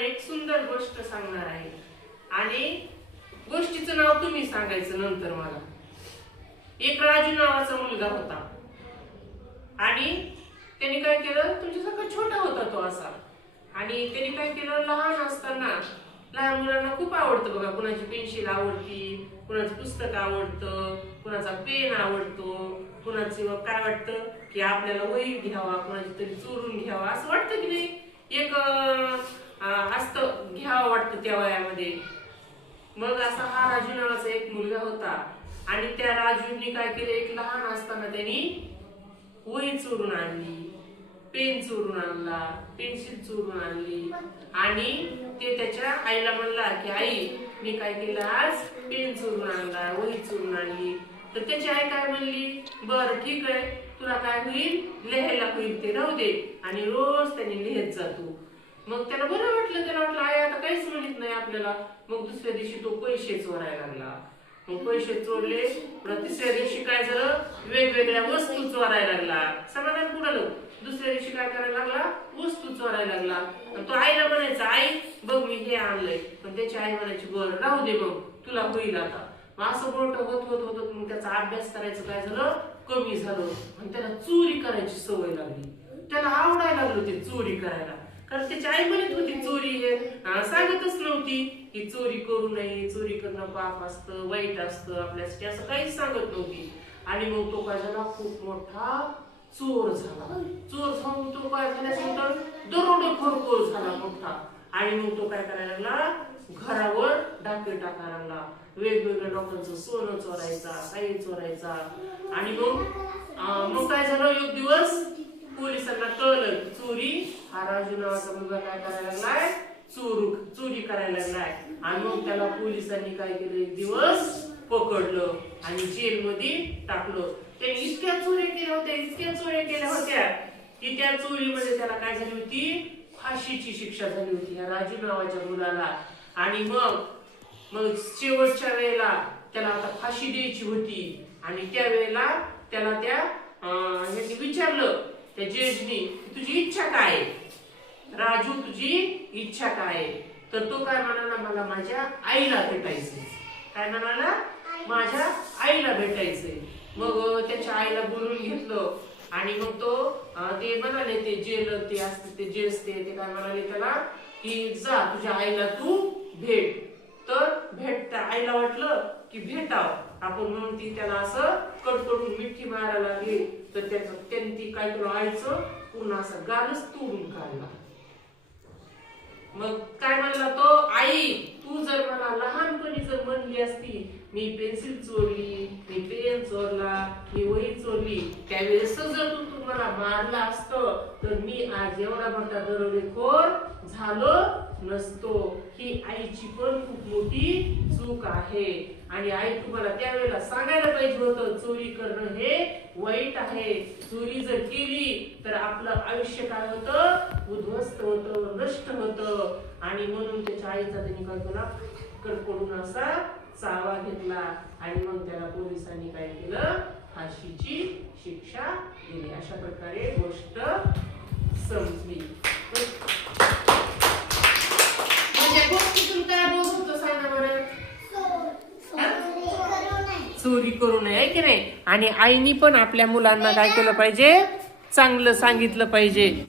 तुम्हाला एक सुंदर गोष्ट सांगणार आहे आणि गोष्टीचं नाव तुम्ही सांगायचं नंतर मला. एक राजू नावाचा मुलगा होता आणि त्याने काय केलं, तुमच्यासारखा छोटा होता तो असा, आणि त्याने काय केलं, लहान असताना लहान मुलांना खूप आवडतं बघा, कुणाची पेन्सिल आवडती, कुणाचं पुस्तक आवडतं, कुणाचा पेन आवडतो, कुणाची काय वाटतं की आपल्याला वही घ्यावा, कुणाची तरी चोरून घ्यावा असं वाटतं की नाही, एक असतं घ्यावं वाटतं त्या वयामध्ये. मग असा हा राजू नावाचा एक मुलगा होता आणि त्या राजूंनी काय केलं, एक लहान असताना त्यांनी वही चोरून आणली, पेन चोरून आणला, पेन्सिल चोरून आणली आणि ते त्याच्या आईला म्हणला की आई मी काय केलं, आज पेन चोरून आणला, वही चोरून आणली. तर त्याची आई काय म्हणली, बर ठीक आहे, तुला काय होईल, लिहायला होईल, ते राहू दे, आणि रोज त्याने लिहित जातो. मग त्याला बरं वाटलं, त्याला वाटलं आई आता काहीच म्हणत नाही आपल्याला. मग दुसऱ्या दिवशी तो पैसे चोरायला लागला. मग पैसे चोरले, तिसऱ्या दिवशी काय झालं, वेगवेगळ्या वस्तू चोरायला लागला. समाधान बुडालं. दुसऱ्या दिवशी काय करायला लागला, वस्तू चोरायला लागला. तो आईला म्हणायचा, आई बघ मी हे आणलंय, पण त्याची आई म्हणायची बरं राहू दे, मग तुला होईल आता. मग असं मोठं होत होत होत मग त्याचा अभ्यास करायचं काय झालं, कमी झालं आणि त्याला चोरी करायची सवय लागली. त्याला आवडायला लागलं ते चोरी करायला, कारण त्याची आई म्हणत होती चोरी हे सांगतच नव्हती की चोरी करू नये, चोरी करणं पाप असतं, वाईट असतं आपल्यासाठी, असं काहीच सांगत नव्हती. आणि मग तो काय झाला, खूप मोठा चोर झाला. चोर जाऊन तो काय झाल्यानंतर दरोडेखोर झाला मोठा. आणि मग तो काय करायला लागला, घरावर डाके टाकायला लागला, वेगवेगळ्या लोकांचं सोनं चोरायचा, काही चोरायचा. आणि मग काय झालं, एक दिवस पोलिसांना कळलं चोरी हा राजू नावाचा मुलगा काय करायला लागलाय, चोरी करायला लागलाय. आणि मग त्याला पोलिसांनी काय केलं, एक दिवस पकडलं आणि जेलमध्ये टाकलं. त्याने इतक्या चोऱ्या केल्या होत्या की त्या चोरीमध्ये त्याला काय झाली होती, फाशीची शिक्षा झाली होती या राजू नावाच्या मुलाला. आणि मग शेवटच्या वेळेला त्याला आता फाशी द्यायची होती आणि त्यावेळेला त्याला त्या विचारलं त्या जजनी, तुझी इच्छा काय आहे राजू, तुझी इच्छा काय आहे. तर तो काय म्हणाला, मला माझ्या आईला भेटायचंय. काय म्हणाला, माझ्या आईला भेटायचंय. मग त्याच्या आईला बोलून घेतलं आणि मग तो ते म्हणाले, ते जेल ते असते, ते जेल्स ते काय म्हणाले त्याला की जा तुझ्या आईला तू भेट. तर भेटता आईला वाटलं की भेटाव आपण, म्हणून ती त्याला असं कडकडून मिठी मारायला लागली. तर त्यांनी ती काय केलं, आईचं पूर्ण असं गालच तोडून काढला. मग काय म्हणला तो, आई तू जर मला लहानपणी जर म्हणली असती मी पेन्सिल चोरली, मी पेन चोरला, मी वही चोरली, त्यावेळेस जर तू मला मारला असतं तर मी आज एवढा मोठा दरोडेखोर झालो नसतो. ही आईची पण खूप मोठी चूक आहे. आणि आई तुम्हाला त्यावेळेला सांगायला पाहिजे होतं, चोरी करणं हे वाईट आहे. चोरी जर केली तर आपलं आयुष्य काय होतं, उद्ध्वस्त होतं, नष्ट होतं. आणि म्हणून त्याच्या आईचा त्यांनी काय केला, कडकडून असा चावा घेतला आणि मग त्याला पोलिसांनी काय केलं, फाशीची शिक्षा दिली. अशा प्रकारे गोष्ट संपली. म्हणजे गोष्टीतून काय बोध होतं सांगा बरं, चोरी करू नये की नाही. आणि आईनी पण आपल्या मुलांना काय केलं पाहिजे, चांगलं सांगितलं पाहिजे.